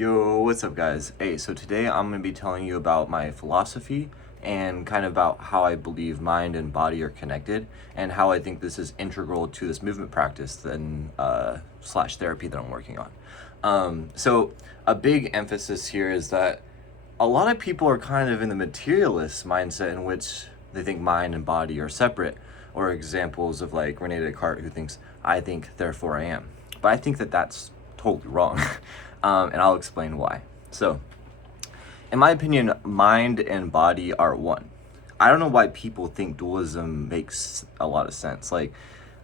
Yo, what's up, guys? Hey, so today I'm going to be telling you about my philosophy and kind of about how I believe mind and body are connected and how I think this is integral to this movement practice and slash therapy that I'm working on. So a big emphasis here is that a lot of people are kind of in the materialist mindset in which they think mind and body are separate, or examples of like Rene Descartes, who thinks, I think, therefore I am. But I think that that's totally wrong. And I'll explain why. So, in my opinion, mind and body are one. I don't know why people think dualism makes a lot of sense. Like,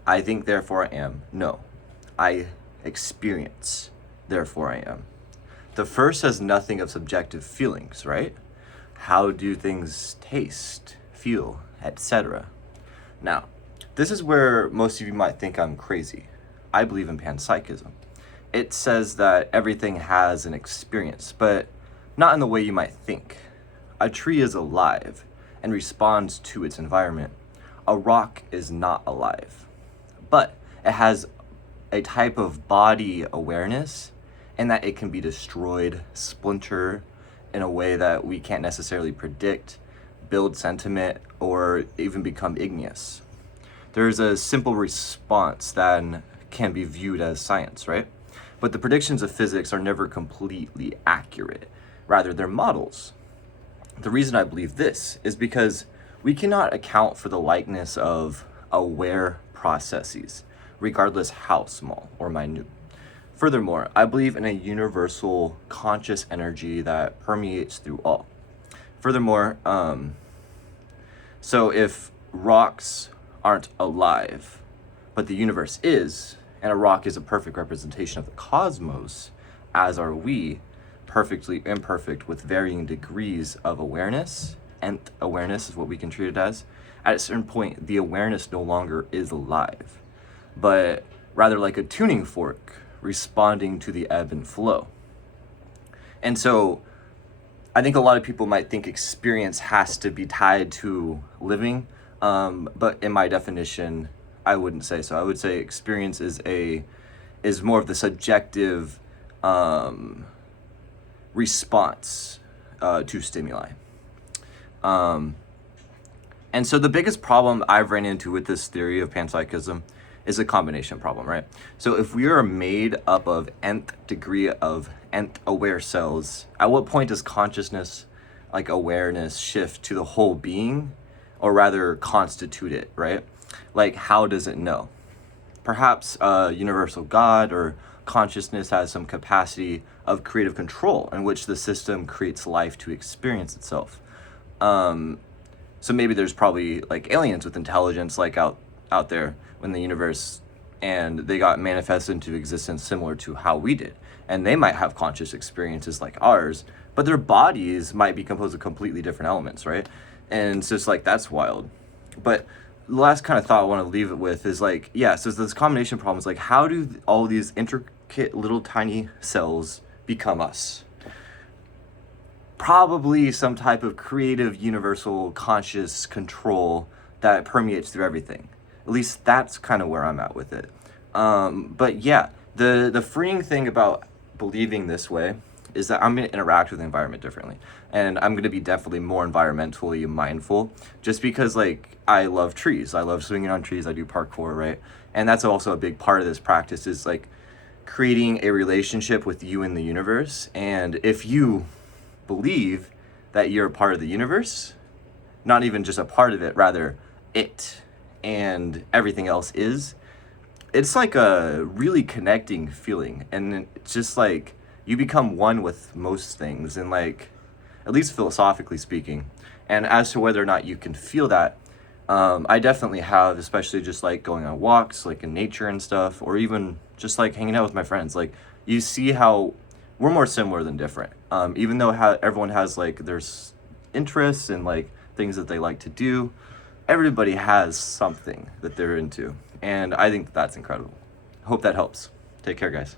I think, therefore I am. No. I experience, therefore I am. The first has nothing of subjective feelings, right? How do things taste, feel, etc.? Now, this is where most of you might think I'm crazy. I believe in panpsychism. It says that everything has an experience, but not in the way you might think. A tree is alive and responds to its environment. A rock is not alive, but it has a type of body awareness in that it can be destroyed, splinter in a way that we can't necessarily predict, build sentiment, or even become igneous. There's a simple response that can be viewed as science, right? But the predictions of physics are never completely accurate. Rather, they're models. The reason I believe this is because we cannot account for the likeness of aware processes, regardless how small or minute. Furthermore, I believe in a universal conscious energy that permeates through all. Furthermore, so if rocks aren't alive, but the universe is, and a rock is a perfect representation of the cosmos, as are we, perfectly imperfect with varying degrees of awareness, and awareness is what we can treat it as. At a certain point, the awareness no longer is alive, but rather like a tuning fork responding to the ebb and flow. And so I think a lot of people might think experience has to be tied to living, but in my definition, I wouldn't say so. I would say experience is more of the subjective response to stimuli. And so the biggest problem I've ran into with this theory of panpsychism is a combination problem, right? So if we are made up of nth degree of nth aware cells, at what point does consciousness, like awareness, shift to the whole being, or rather constitute it, right? Like, how does it know? Perhaps a universal God or consciousness has some capacity of creative control in which the system creates life to experience itself. So maybe there's probably like aliens with intelligence like out there in the universe, and they got manifested into existence similar to how we did. And they might have conscious experiences like ours, but their bodies might be composed of completely different elements, right? And it's just like, that's wild. But the last kind of thought I want to leave it with is like, yeah, so this combination problem is like, how do all these intricate little tiny cells become us? Probably some type of creative, universal, conscious control that permeates through everything. At least that's kind of where I'm at with it. But yeah, the freeing thing about believing this way is that I'm going to interact with the environment differently. And I'm going to be definitely more environmentally mindful, just because like I love trees. I love swinging on trees. I do parkour, right? And that's also a big part of this practice, is like creating a relationship with you and the universe. And if you believe that you're a part of the universe, not even just a part of it, rather it and everything else is, it's like a really connecting feeling. And it's just like you become one with most things, and like, at least philosophically speaking. And as to whether or not you can feel that, I definitely have, especially just like going on walks, like in nature and stuff, or even just like hanging out with my friends. Like, you see how we're more similar than different. Even though everyone has like their interests and like things that they like to do, everybody has something that they're into. And I think that's incredible. Hope that helps. Take care, guys.